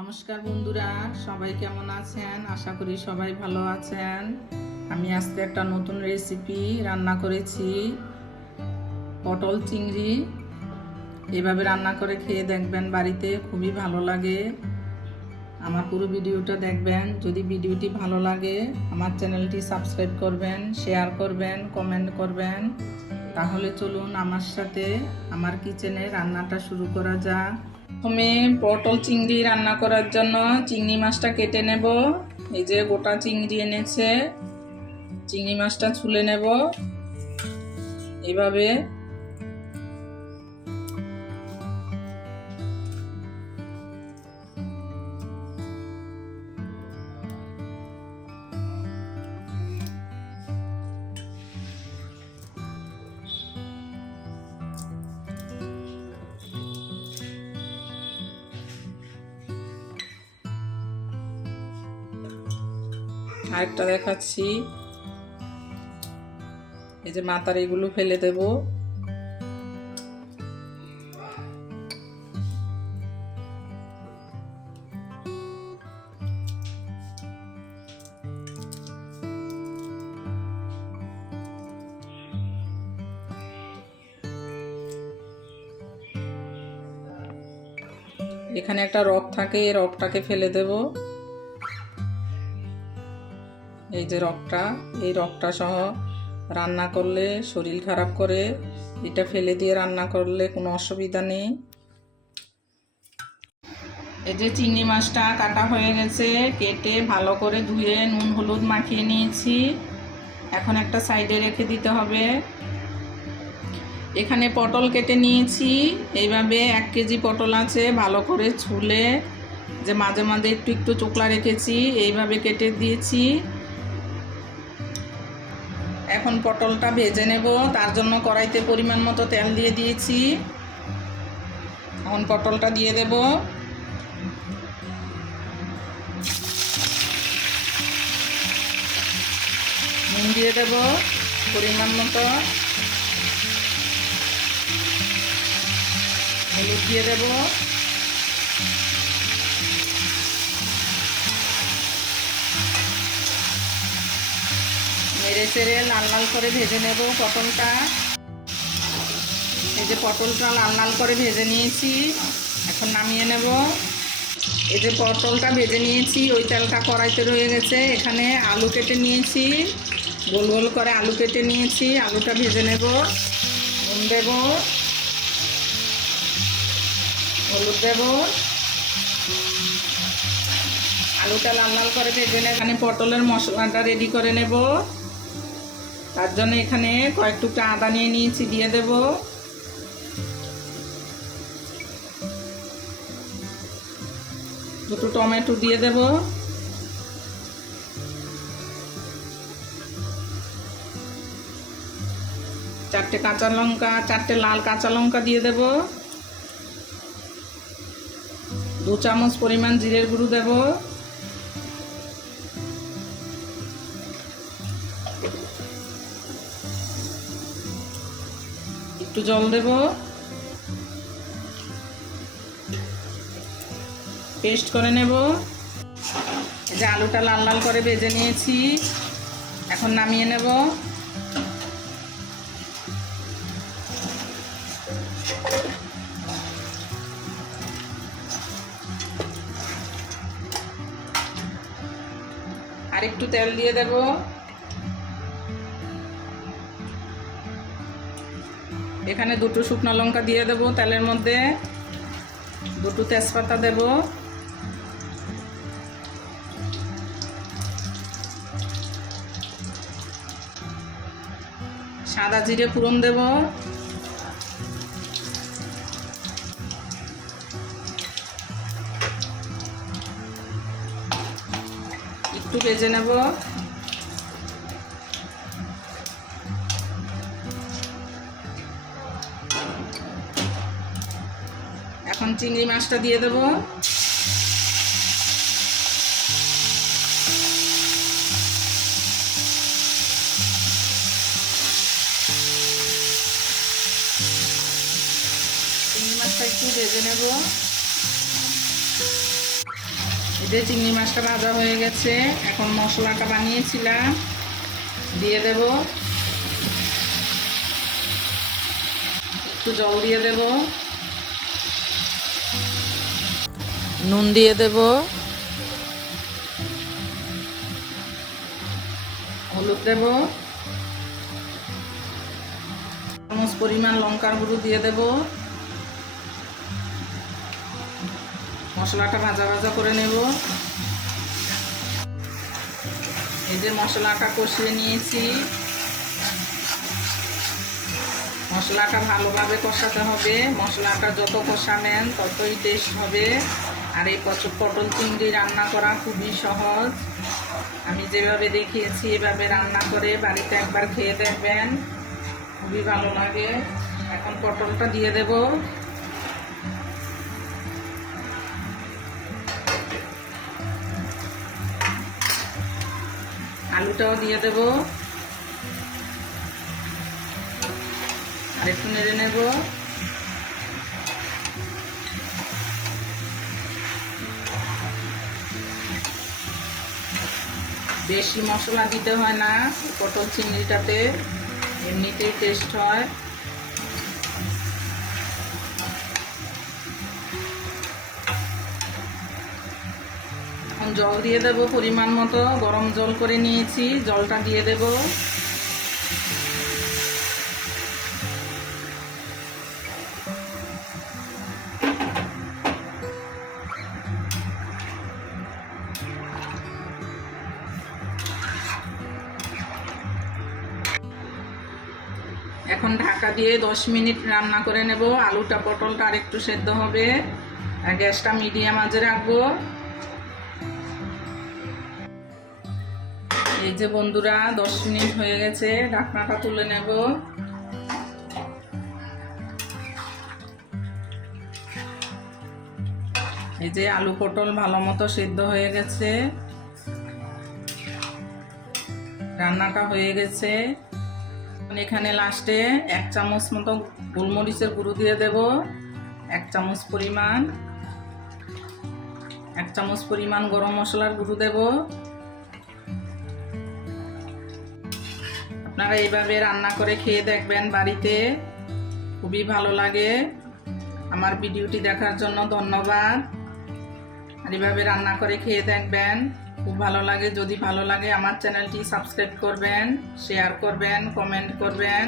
নমস্কার বন্ধুরা, সবাই কেমন আছেন? আশা করি সবাই ভালো আছেন। আমি আজকে একটা নতুন রেসিপি রান্না করেছি, পটল চিংড়ি। এভাবে রান্না করে খেয়ে দেখবেন বাড়িতে, খুবই ভালো লাগে। আমার পুরো ভিডিওটা দেখবেন। যদি ভিডিওটি ভালো লাগে, আমার চ্যানেলটি সাবস্ক্রাইব করবেন শেয়ার করবেন কমেন্ট করবেন। তাহলে চলুন আমার সাথে আমার কিচেনে রান্নাটা শুরু করা যাক। প্রথমে পটল চিংড়ি রান্না করার জন্য চিংড়ি মাছটা কেটে নেব। এই যে গোটা চিংড়ি এনেছে। চিংড়ি মাছটা ছুলে নেব। এইভাবে আরেকটা দেখাচ্ছি। এই যে মাথার এগুলো ফেলে দেব। এখানে একটা রক থাকে, এই রকটাকে ফেলে দেবো। এই যে রকটা এই রকটা সহ রান্না করলে শরীর খারাপ করে, এটা ফেলে দিয়ে রান্না করলে কোনো অসুবিধা নেই। এই যে চিংড়ি মাছটা কাটা হয়ে গেছে, কেটে ভালো করে ধুয়ে নুন হলুদ মাখিয়ে নিয়েছি। এখন একটা সাইডে রেখে দিতে হবে। এখানে পটল কেটে নিয়েছি। এইভাবে এক কেজি পটল আছে, ভালো করে ছুলে যে মাঝে মাঝে একটু একটু চোকলা রেখেছি, এইভাবে কেটে দিয়েছি। এখন পটলটা ভেজে নেব। তার জন্য কড়াইতে পরিমাণ মতো তেল দিয়ে দিয়েছি। এখন পটলটা দিয়ে দেব। নুন দিয়ে দেব পরিমাণ মতো। হলুদ দিয়ে দেব। নেড়ে চেড়ে লাল লাল করে ভেজে নেব পটলটা। এই যে পটলটা লাল লাল করে ভেজে নিয়েছি, এখন নামিয়ে নেব। এই যে পটলটা ভেজে নিয়েছি, ওই তেলটা কড়াইতে রয়ে গেছে। এখানে আলু কেটে নিয়েছি, গোল গোল করে আলু কেটে নিয়েছি, আলুটা ভেজে নেব, নুন দেব, হলুদ দেব। আলুটা লাল লাল করে ভেজে নেব। এখানে পটলের মশলাটা রেডি করে নেব। তার জন্য এখানে কয়েক টুকটা আদা নিয়ে নিয়েছি, দিয়ে দেব। দুটো টমেটো দিয়ে দেব। চারটে কাঁচা লঙ্কা, চারটে লাল কাঁচা লঙ্কা দিয়ে দেব। দু চামচ পরিমাণ জিরের গুঁড়ো দেব। একটু জল দেব। পেস্ট করে নেব। যে আলুটা লাল লাল করে ভেজে নিয়েছি। এখন নামিয়ে নেব। আর একটু তেল দিয়ে দেবো। এখানে দুটো শুকনো লঙ্কা দিয়ে দেব, তেলের মধ্যে দুটো তেজপাতা দেব। সাদা জিরে ফোড়ন দেব। একটু ভেজে নেব। এখন চিংড়ি মাছটা দিয়ে দেব। চিংড়ি মাছটা একটু ভেজে নেব। এতে চিংড়ি মাছটা ভাজা হয়ে গেছে, এখন মশলাটা বানিয়েছিলাম, দিয়ে দেব। একটু জল দিয়ে দেব। নুন দিয়ে দেব। হলুদ দেব। চামচ পরিমাণ লঙ্কার গুঁড়ো দিয়ে দেব। মশলাটা ভাজা ভাজা করে নেব। এই যে মশলাটা কষিয়ে নিয়েছি। মশলাটা ভালোভাবে কষাতে হবে। মশলাটা যত কষাবেন ততই টেস্ট হবে। আর এই পটল চিংড়ি রান্না করা খুবই সহজ। আমি যেভাবে দেখিয়েছি, এভাবে রান্না করে বাড়িতে একবার খেয়ে দেখবেন। খুবই ভালো লাগে। এখন পটলটা দিয়ে দেব। আলুটাও দিয়ে দেব। আর একটু নেড়ে নেব। বেশি মশলা দিতে হয় না, পটল চিংড়িটাতে। এমনিতেই টেস্ট হয়। জল দিয়ে দেব পরিমাণ মতো, গরম জল করে নিয়েছি, জলটা দিয়ে দেব। ঢাকা দিয়ে দশ মিনিট রান্না করে নেব। আলুটা, পটলটা আরেকটু সেদ্ধ হবে। গ্যাসটা মিডিয়াম আজে রাখব। এই যে বন্ধুরা, দশ মিনিট হয়ে গেছে। ঢাকনাটা তুলে নেব। এই যে আলু, পটল ভালো মতো সেদ্ধ হয়ে গেছে। রান্নাটা হয়ে গেছে। এখানে লাস্টে এক চামচ মতো গোলমরিচের গুঁড়ো দিয়ে দেব, এক চামচ পরিমাণ। এক চামচ পরিমাণ গরম মশলার গুঁড়ো দেব। আপনারা এইভাবে রান্না করে খেয়ে দেখবেন বাড়িতে। খুবই ভালো লাগে। আমার ভিডিওটি দেখার জন্য ধন্যবাদ। আর এভাবে রান্না করে খেয়ে দেখবেন। খুব ভালো লাগে। যদি ভালো লাগে আমার চ্যানেলটি সাবস্ক্রাইব করবেন শেয়ার করবেন কমেন্ট করবেন।